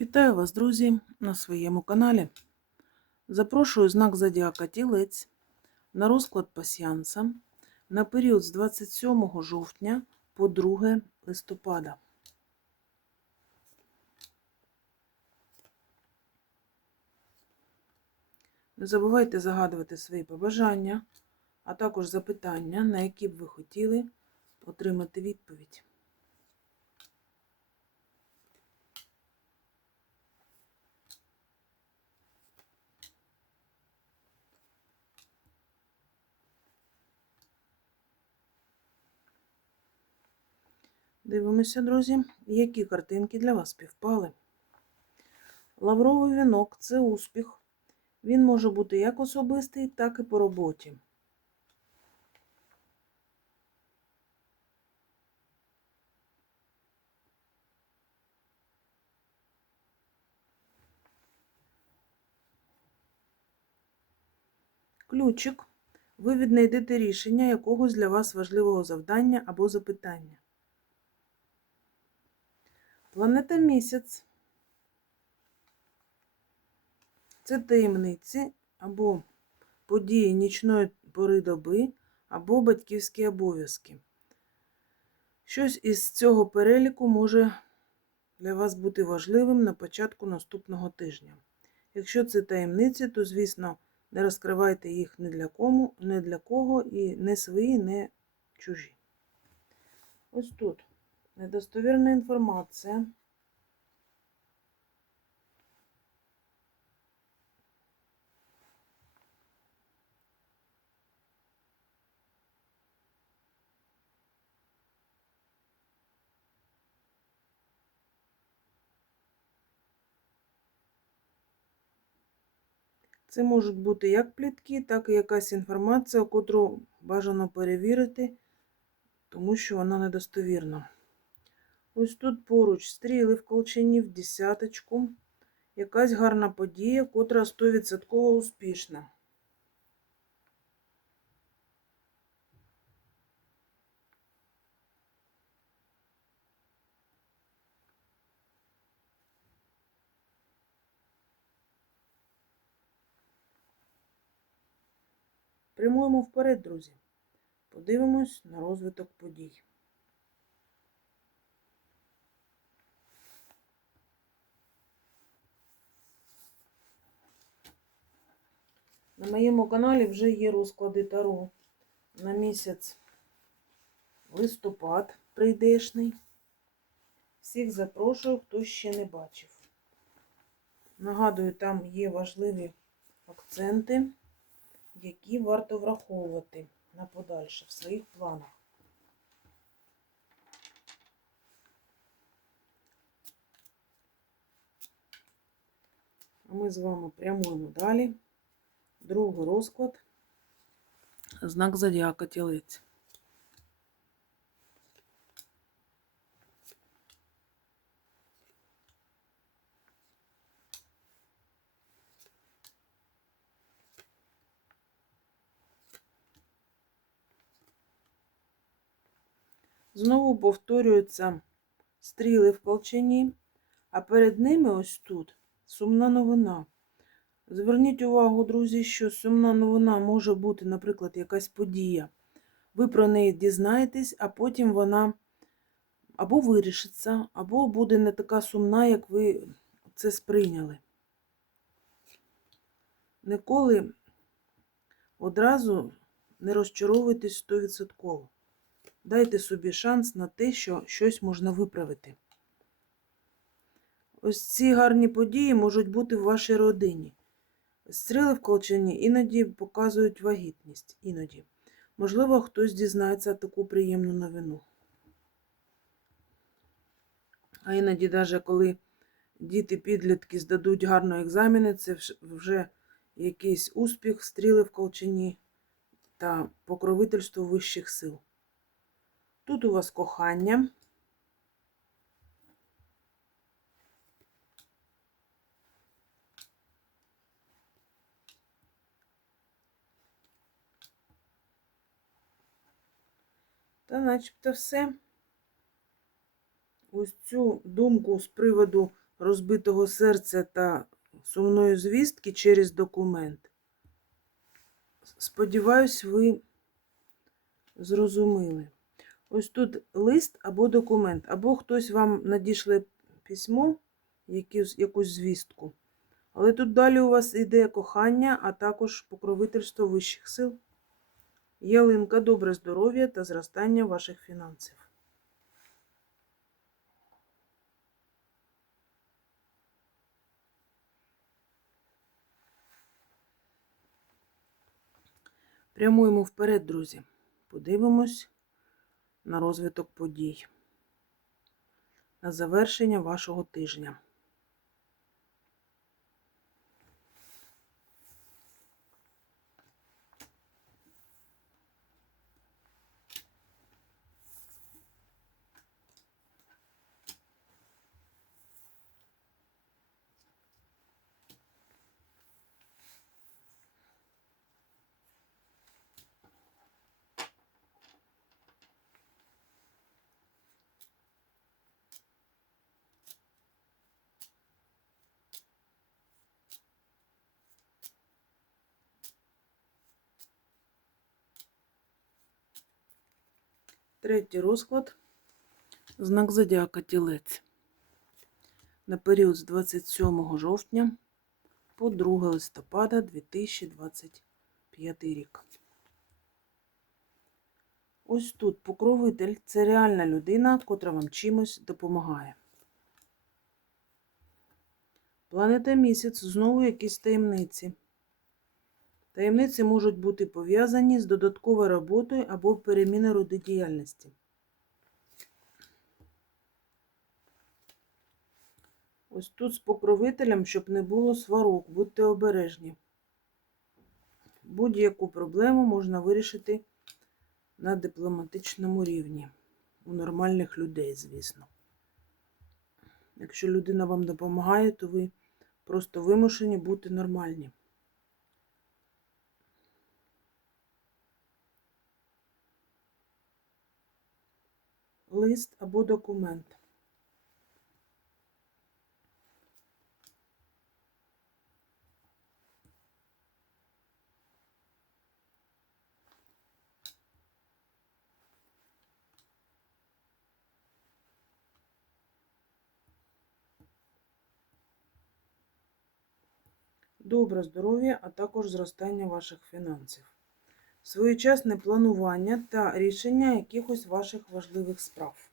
Вітаю вас, друзі, на своєму каналі. Запрошую знак Зодіака Тілець на розклад пасіанса на період з 27 жовтня по 2 листопада. Не забувайте загадувати свої побажання, а також запитання, на які б ви хотіли отримати відповідь. Дивимося, друзі, які картинки для вас співпали. Лавровий вінок це успіх. Він може бути як особистий, так і по роботі. Ключик. Ви віднайдете рішення якогось для вас важливого завдання або запитання. Планета місяць це таємниці або події нічної пори доби, або батьківські обов'язки. Щось із цього переліку може для вас бути важливим на початку наступного тижня. Якщо це таємниці, то, звісно, не розкривайте їх ні для кому, ні для кого, і не свої, не чужі. Ось тут. Недостовірна інформація. Це можуть бути як плітки, так і якась інформація, котру бажано перевірити, тому що вона недостовірна. Ось тут поруч стріли в колчині в десяточку. Якась гарна подія, котра 100% успішна. Прямуємо вперед, друзі. Подивимось на розвиток подій. На моєму каналі вже є розклади Таро на місяць листопад прийдешний. Всіх запрошую, хто ще не бачив. Нагадую, там є важливі акценти, які варто враховувати на подальше в своїх планах. А ми з вами прямуємо далі. Другий розклад. Знак зодіака тілець. Знову повторюються стріли в колчані, а перед ними ось тут сумна новина. Зверніть увагу, друзі, що сумна новина може бути, наприклад, якась подія. Ви про неї дізнаєтесь, а потім вона або вирішиться, або буде не така сумна, як ви це сприйняли. Ніколи одразу не розчаровуйтесь 100%. Дайте собі шанс на те, що щось можна виправити. Ось ці гарні події можуть бути в вашій родині. Стріли в колчані іноді показують вагітність. Іноді. Можливо, хтось дізнається таку приємну новину. А іноді, навіть коли діти-підлітки здадуть гарно екзамени, це вже якийсь успіх, стріли в колчані та покровительство вищих сил. Тут у вас кохання. Та начебто все. Ось цю думку з приводу розбитого серця та сумної звістки через документ. Сподіваюсь, ви зрозуміли. Ось тут лист або документ, або хтось вам надішле письмо, якусь, якусь звістку. Але тут далі у вас іде кохання, а також покровительство вищих сил. Ялинка, добре здоров'я та зростання ваших фінансів. Прямуємо вперед, друзі. Подивимось на розвиток подій, на завершення вашого тижня. Третій розклад. Знак зодіака тілець. На період з 27 жовтня по 2 листопада 2025 рік. Ось тут покровитель це реальна людина, котра вам чимось допомагає. Планета місяць знову якісь таємниці. Таємниці можуть бути пов'язані з додатковою роботою або переміною роди діяльності. Ось тут з покровителем, щоб не було сварок, будьте обережні. Будь-яку проблему можна вирішити на дипломатичному рівні. У нормальних людей, звісно. Якщо людина вам допомагає, то ви просто вимушені бути нормальні. Лист або документ. Добре здоров'я, а також зростання ваших фінансів. Своєчасне планування та рішення якихось ваших важливих справ.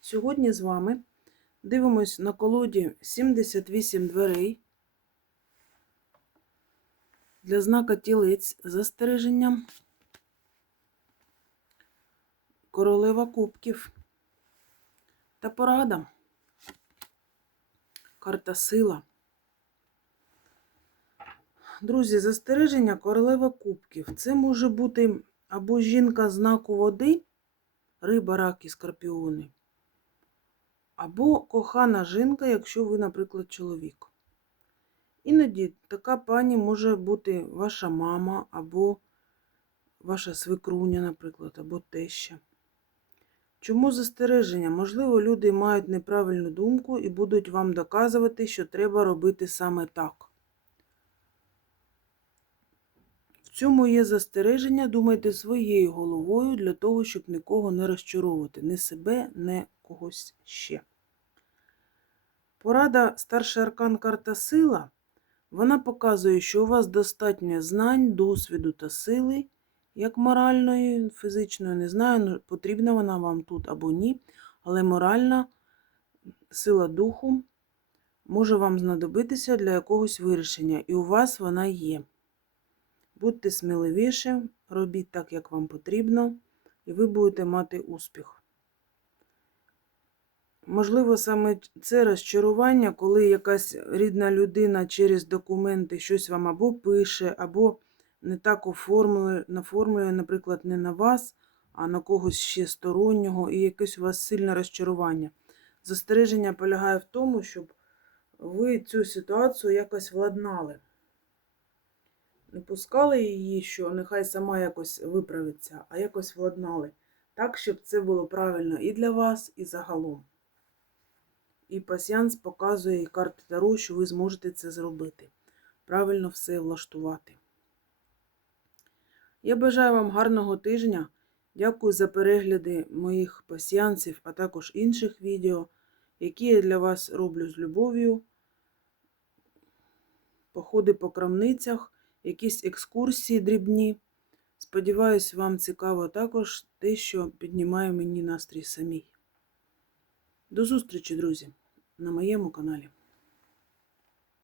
Сьогодні з вами дивимось на колоді 78 дверей для знака тілець з застереженням королева кубків та порада. Карта сила. Друзі, застереження королева кубків. Це може бути або жінка знаку води, риба, раки, скорпіони. Або кохана жінка, якщо ви, наприклад, чоловік. Іноді така пані може бути ваша мама, або ваша свекруня, наприклад, або теща. Чому застереження? Можливо, люди мають неправильну думку і будуть вам доказувати, що треба робити саме так. В цьому є застереження, думайте своєю головою для того, щоб нікого не розчаровувати, ні себе, ні когось ще. Порада старший аркан карта сила. Вона показує, що у вас достатньо знань, досвіду та сили, як моральної, фізичної, не знаю, потрібна вона вам тут або ні, але моральна сила духу може вам знадобитися для якогось вирішення, і у вас вона є. Будьте сміливіші, робіть так, як вам потрібно, і ви будете мати успіх. Можливо, саме це розчарування, коли якась рідна людина через документи щось вам або пише, або не так оформлює, наформлює, наприклад, не на вас, а на когось ще стороннього, і якесь у вас сильне розчарування. Застереження полягає в тому, щоб ви цю ситуацію якось владнали. Не пускали її, що нехай сама якось виправиться, а якось владнали. Так, щоб це було правильно і для вас, і загалом. І пасіанс показує і карти Таро, що ви зможете це зробити. Правильно все влаштувати. Я бажаю вам гарного тижня. Дякую за перегляди моїх пасіянців, а також інших відео, які я для вас роблю з любов'ю. Походи по крамницях, якісь екскурсії дрібні. Сподіваюсь, вам цікаво також те, що піднімає мені настрій самій. До зустрічі, друзі, на моєму каналі.